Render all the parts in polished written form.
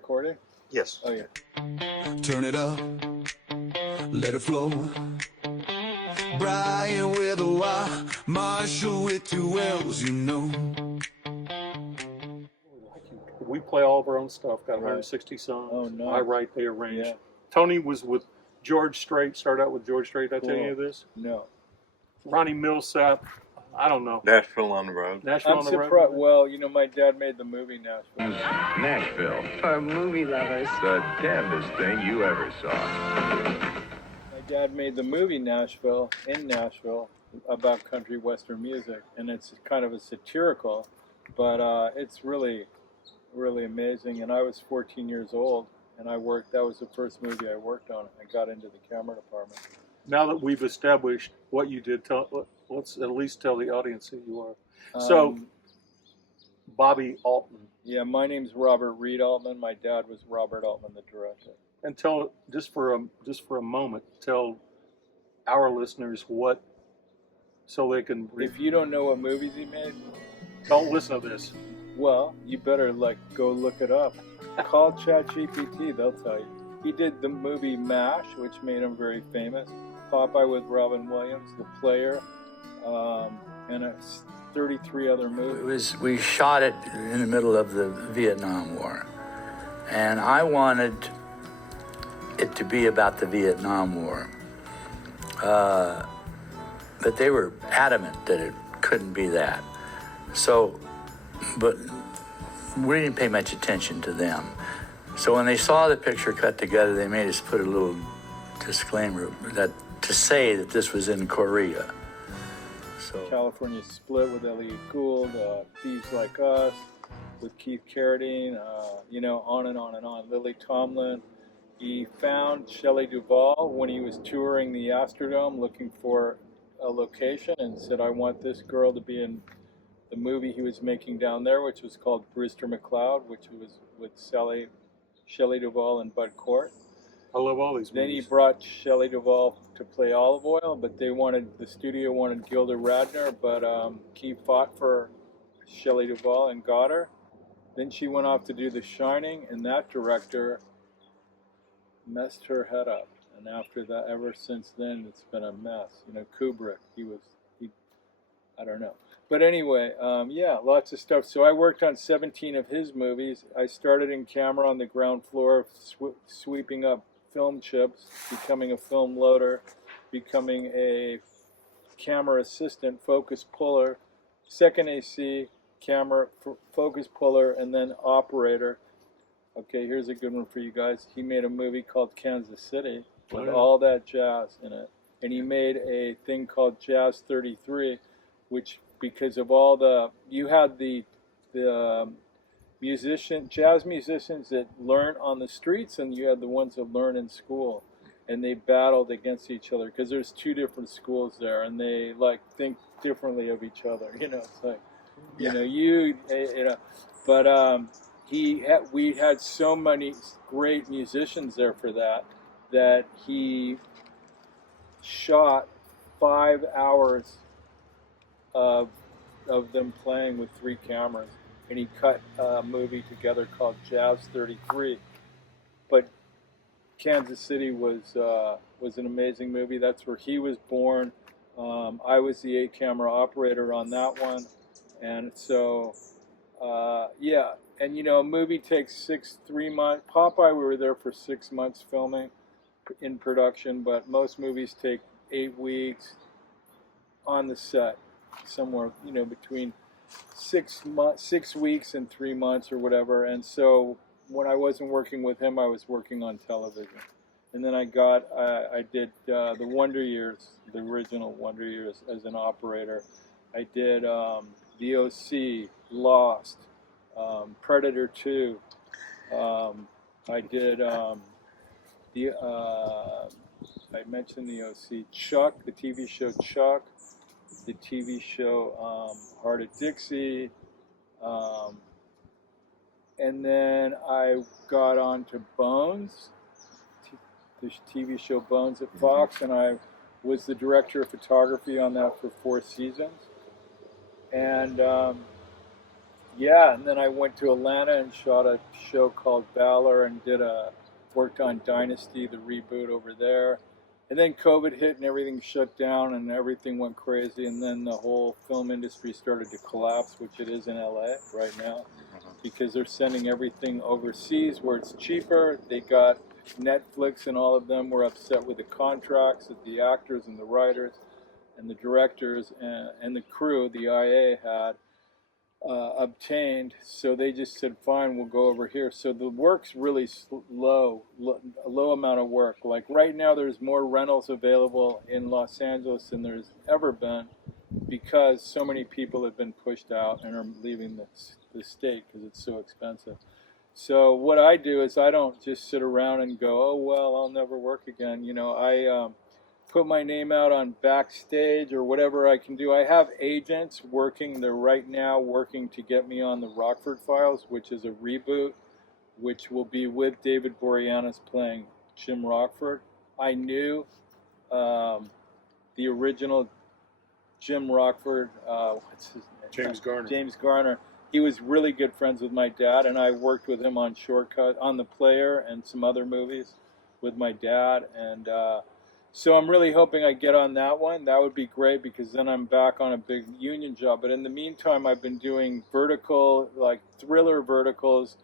recording? Yes. Oh, yeah. Turn it up, let it flow. Bryan with a Y, Marshall with 2 L's, you know. We play all of our own stuff. Got Right. 160 songs. Oh, nice. I write, they arrange. Yeah. Tony was with George Strait. Started out with George Strait. Did I tell you any of this? No. Ronnie Millsap. I don't know. Nashville on the Road. Nashville I'm on the Road. surprised. Well, you know, my dad made the movie Nashville. Nashville, For movie lovers. the damnedest thing you ever saw. My dad made the movie Nashville in Nashville about country western music, and it's kind of a satirical, but it's really, really amazing. And I was 14 years old, and I worked. That was the first movie I worked on. I got into the camera department. Now that we've established what you did, let's at least tell the audience who you are. So, Bobby Altman. Yeah, my name's Robert Reed Altman. My dad was Robert Altman, the director. And tell just for a moment, tell our listeners what, so they can. If you don't know what movies he made, Don't listen to this. well, you better go look it up. Call ChatGPT; they'll tell you. He did the movie MASH, which made him very famous. Popeye with Robin Williams, The Player, and 33 other movies. We shot it in the middle of the Vietnam War, and I wanted it to be about the Vietnam War. But they were adamant that it couldn't be that. So, but we didn't pay much attention to them. So when they saw the picture cut together, they made us put a little disclaimer that to say that this was in Korea. So California Split with Elliot Gould, Thieves Like Us with Keith Carradine, on and on and on. Lily Tomlin. He found Shelley Duvall when he was touring the Astrodome looking for a location and said, I want this girl to be in the movie he was making down there, which was called Brewster McCloud, which was with Shelley Duvall and Bud Cort. I love all these movies. Then he brought Shelley Duvall to play Olive Oil, but the studio wanted Gilda Radner, but he fought for Shelley Duvall and got her. Then she went off to do The Shining, and that director messed her head up. And after that, ever since then, it's been a mess. Kubrick, I don't know. But anyway, lots of stuff. So I worked on 17 of his movies. I started in camera on the ground floor, sweeping up film chips, becoming a film loader, becoming a camera assistant, focus puller, second AC, camera, focus puller, and then operator. Okay, here's a good one for you guys. He made a movie called Kansas City with all that jazz in it. And he made a thing called Jazz 33, which, because of all you had the jazz musicians that learn on the streets, and you had the ones that learn in school, and they battled against each other because there's 2 different schools there, and they think differently of each other. It's like, but we had so many great musicians there for that he shot 5 hours of them playing with 3 cameras, and he cut a movie together called Jazz 33. But Kansas City was an amazing movie. That's where he was born. I was the 8-camera operator on that one, and so and a movie takes 3 months. Popeye, we were there for 6 months filming in production, but most movies take 8 weeks on the set, somewhere between 6 weeks and 3 months or whatever. And so when I wasn't working with him, I was working on television. And then I did the Wonder Years, the original Wonder Years, as an operator. I did The OC, Lost, Predator 2. I did I mentioned the OC, Chuck, the TV show Chuck, the TV show Heart of Dixie, and then I got on to Bones, the TV show Bones at Fox, and I was the director of photography on that for 4 seasons. And Yeah, and then I went to Atlanta and shot a show called Valor and worked on Dynasty, the reboot over there. And then COVID hit and everything shut down and everything went crazy. And then the whole film industry started to collapse, which it is in LA right now, because they're sending everything overseas where it's cheaper. They got Netflix and all of them were upset with the contracts that the actors and the writers and the directors and the crew, the IA, had obtained. So they just said, fine, we'll go over here. So the work's really low, a low amount of work. Like right now, there's more rentals available in Los Angeles than there's ever been because so many people have been pushed out and are leaving the state because it's so expensive. So what I do is I don't just sit around and go, oh, well, I'll never work again. You know, I put my name out on Backstage or whatever I can do. I have agents working. They're right now working to get me on the Rockford Files, which is a reboot, which will be with David Boreanaz playing Jim Rockford. I knew the original Jim Rockford, what's his name? James Garner. James Garner. He was really good friends with my dad, and I worked with him on Shortcut, on The Player, and some other movies with my dad. And so I'm really hoping I get on that one. That would be great because then I'm back on a big union job. But in the meantime, I've been doing vertical, like thriller verticals.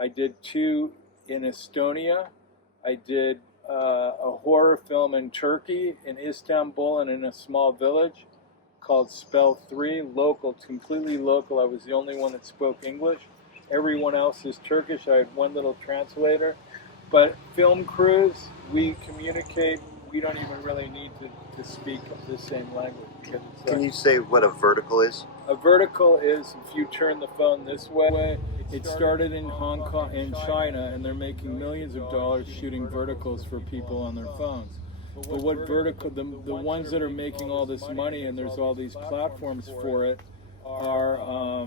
I did 2 in Estonia. I did a horror film in Turkey, in Istanbul, and in a small village called Spell 3, local, completely local. I was the only one that spoke English. Everyone else is Turkish. I had one little translator. But film crews, we communicate. We don't even really need to speak the same language. Can you say what a vertical is? A vertical is if you turn the phone this way. It started in Hong Kong, in China, and they're making millions of dollars shooting verticals for people on their phones. But what vertical, the ones that are making all this money, and there's all these platforms for it, are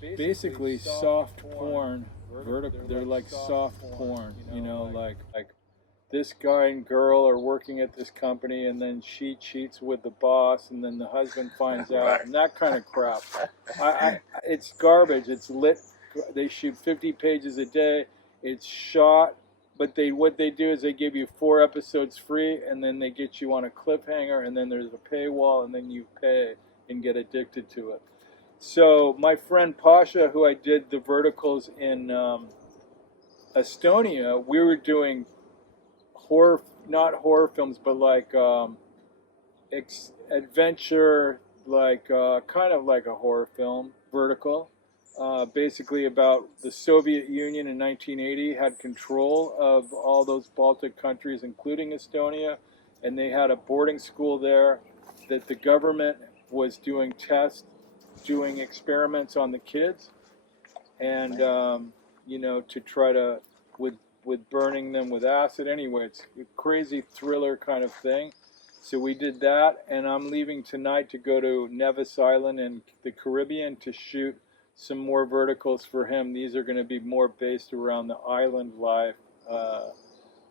basically soft porn. They're like soft porn, you know, like this guy and girl are working at this company, and then she cheats with the boss, and then the husband finds out, and that kind of crap. It's garbage. It's lit. They shoot 50 pages a day. It's shot. But what they do is they give you 4 episodes free, and then they get you on a cliffhanger, and then there's a paywall, and then you pay and get addicted to it. So my friend Pasha, who I did the verticals in Estonia, we were doing not horror films, but like adventure, like kind of like a horror film, vertical. Basically about the Soviet Union in 1980 had control of all those Baltic countries, including Estonia, and they had a boarding school there that the government was doing experiments on the kids, and you know, to try to with burning them with acid. Anyway, it's a crazy thriller kind of thing. So we did that, and I'm leaving tonight to go to Nevis Island in the Caribbean to shoot some more verticals for him. These are going to be more based around the island life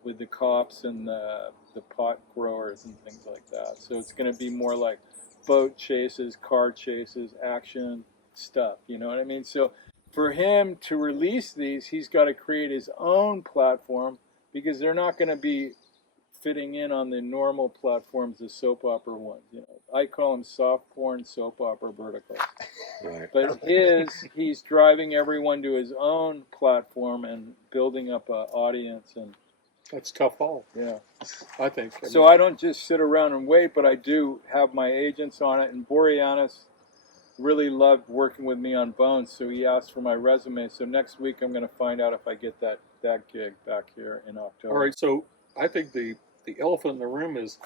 with the cops and the pot growers and things like that. So it's going to be more like boat chases, car chases, action stuff, you know what I mean? So for him to release these, he's got to create his own platform because they're not going to be fitting in on the normal platforms, the soap opera ones. You know, I call them soft porn soap opera verticals. Right. But he's driving everyone to his own platform and building up an audience, and That's tough haul, yeah. I think. So I don't just sit around and wait, but I do have my agents on it. And Boreanaz really loved working with me on Bones, so he asked for my resume. So next week I'm going to find out if I get that gig back here in October. All right, so I think the elephant in the room is,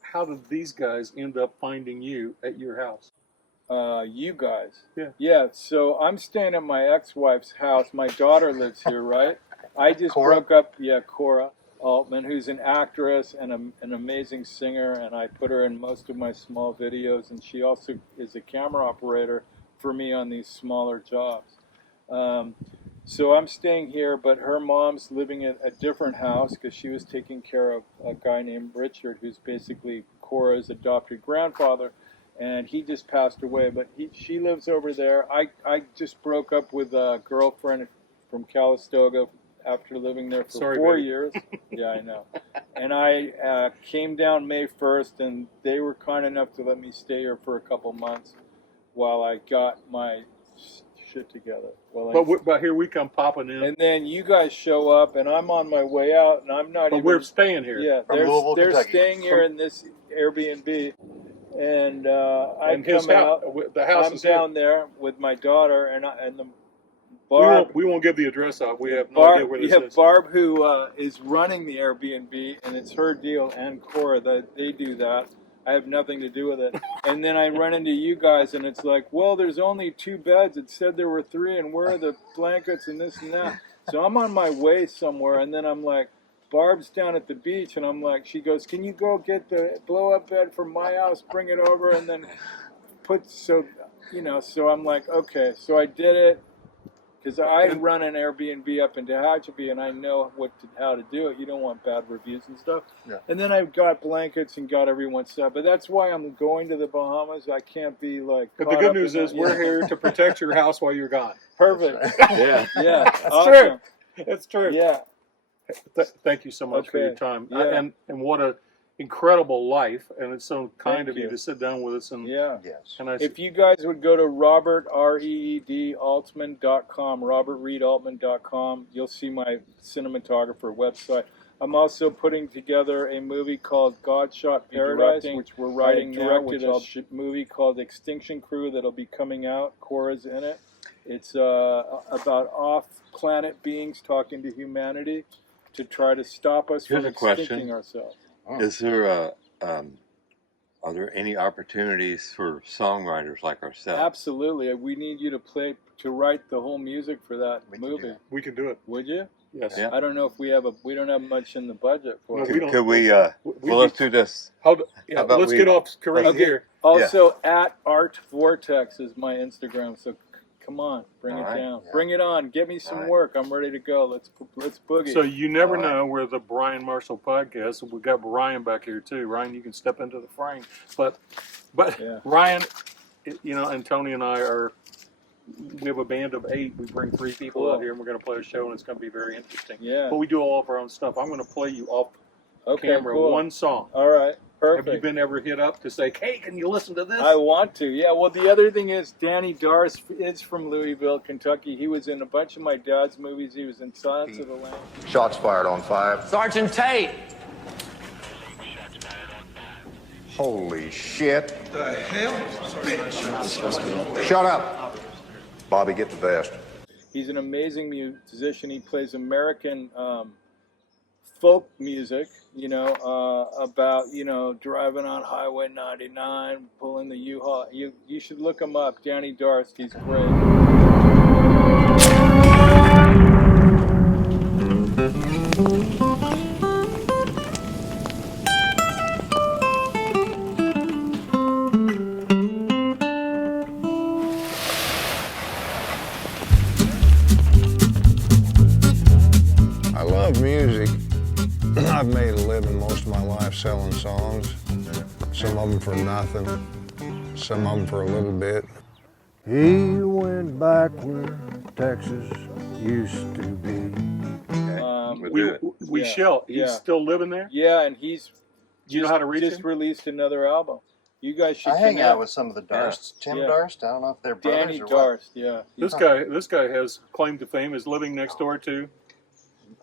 how did these guys end up finding you at your house? You guys. Yeah. Yeah, so I'm staying at my ex-wife's house. My daughter lives here, right? I just Cora? broke up, Cora Altman, who's an actress and an amazing singer, and I put her in most of my small videos, and she also is a camera operator for me on these smaller jobs. So I'm staying here, but her mom's living at a different house because she was taking care of a guy named Richard, who's basically Cora's adopted grandfather. and he just passed away. But she lives over there. I just broke up with a girlfriend from Calistoga after living there for Sorry, 4 baby. years. Yeah, I know. And I came down May 1st, and they were kind enough to let me stay here for a couple months while I got my shit together. But here we come popping in. And then you guys show up, and I'm on my way out, and I'm not But even. we're staying here. Yeah, From Louisville, they're Kentucky. staying here in this Airbnb, and I And his come house, out. the house I'm is down there with my daughter, and the here. Barb. We won't give the address out. We have no Barb, idea where this yeah, is. Barb, who is running the Airbnb, and it's her deal, and Cora, that they do that. I have nothing to do with it. And then I run into you guys, and it's like, well, there's only 2 beds. It said there were 3, and where are the blankets and this and that? So I'm on my way somewhere, and then I'm like, Barb's down at the beach, and I'm like, she goes, can you go get the blow-up bed from my house, bring it over, and then so I'm like, okay. So I did it. Because I run an Airbnb up in Tehachapi, and I know how to do it. You don't want bad reviews and stuff. Yeah. And then I've got blankets and got everyone's stuff. But that's why I'm going to the Bahamas. I can't be like. But the good news is we're here to protect your house while you're gone. Perfect. Yeah. Yeah. That's Awesome. true. That's true. Yeah. Thank you so much for your time. Yeah. And what a incredible life, and it's so kind Thank of you you. to sit down with us. And Yeah. Yes. and I, If you guys would go to Robert, REED, Altman.com, RobertReedAltman.com, you'll see my cinematographer website. I'm also putting together a movie called God Shot Paradise, which we're writing now. I directed a movie called Extinction Crew that'll be coming out. Cora's in it. It's about off-planet beings talking to humanity to try to stop us Here's from a question. extincting ourselves. Is there are there any opportunities for songwriters like ourselves? Absolutely. We need you to write the whole music for that We can do movie. that. we can do it. Would you? Yes. Yeah. I don't know if we don't have much in the budget for No, it. we don't- Could we? we- Well, let's do this. How How about let's we- get off screen Okay. here. Also, at Art Vortex is my Instagram. So come on, bring All it right. down. Yeah. Bring it on. Get me some All right. work. I'm ready to go. Let's boogie. So you never All right. know where the Bryan Marshall podcast. We've got Ryan back here too. Ryan, you can step into the frame. But Yeah. Ryan, and Tony and I we have a band of 8. We bring 3 people Cool. out here, and we're going to play a show, and it's going to be very interesting. Yeah. But we do all of our own stuff. I'm going to play you off Okay. camera Cool. one song. All right. Perfect. Have you been ever hit up to say, hey, can you listen to this? I want to. Yeah. Well, the other thing is Danny Darst is from Louisville, Kentucky. He was in a bunch of my dad's movies. He was in Silence of the Lambs. Shots fired on 5. Sergeant Tate. Holy shit. Shut up. Bobby, get the vest. He's an amazing musician. He plays American folk music, about, driving on Highway 99, pulling the U-Haul. You should look him up, Danny Darst. He's great. I love music. I've made a living most of my life selling songs. Some of them for nothing, some of them for a little bit. He went back where Texas used to be. We'll do it. We shall. He's Yeah. still living there? Yeah, and he's You know how to reach just him? released another album. You guys should I hang connect. out with some of the Darsts. Tim Yeah. Darst. I don't know if they're brothers Danny or what. Darst. Yeah. This guy has claim to fame. Is living next door to.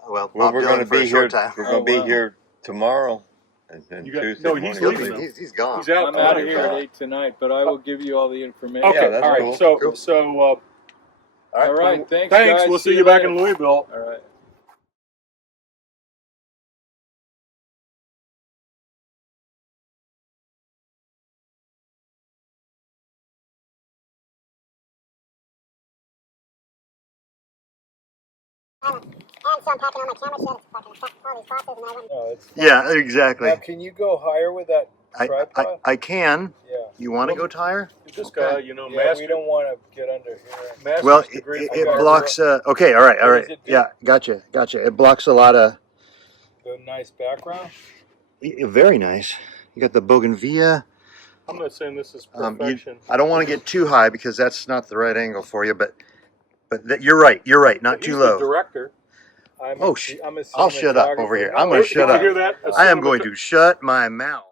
Well, Well, Bob we're going Dylan to for a be here. short time. We're going to Oh, be wow. here tomorrow and You got- Tuesday no, he's morning. leaving. He's gone. He's out. I'm out of okay. here at 8 tonight, but I will give you all the information. Okay, Yeah, that's all right. cool. So All right. All right. Thanks, thanks. guys. We'll see you back in later. Louisville. All right. And so I'm packing on my camera shit. It's fucking affect all these bosses and I went. No, it's Yeah, exactly. Now, can you go higher with that tripod? I can. Yeah. You want to go higher? This guy, Yeah, master. we don't want to get under here. master's Well, degree it photographer. blocks. Okay, all right, all What right. does it do? Yeah, gotcha. It blocks a lot of. The nice background. Very nice. You got the bougainvillea. I'm not saying this is You, perfection. I don't want to get too high because that's not the right angle for you, but you're right. You're right. Not But too he's low. the director. I'm Oh, I'm a I'll shut up over cinematographer. here. No, I'm going to Did shut you up. hear that? I am going to shut my mouth.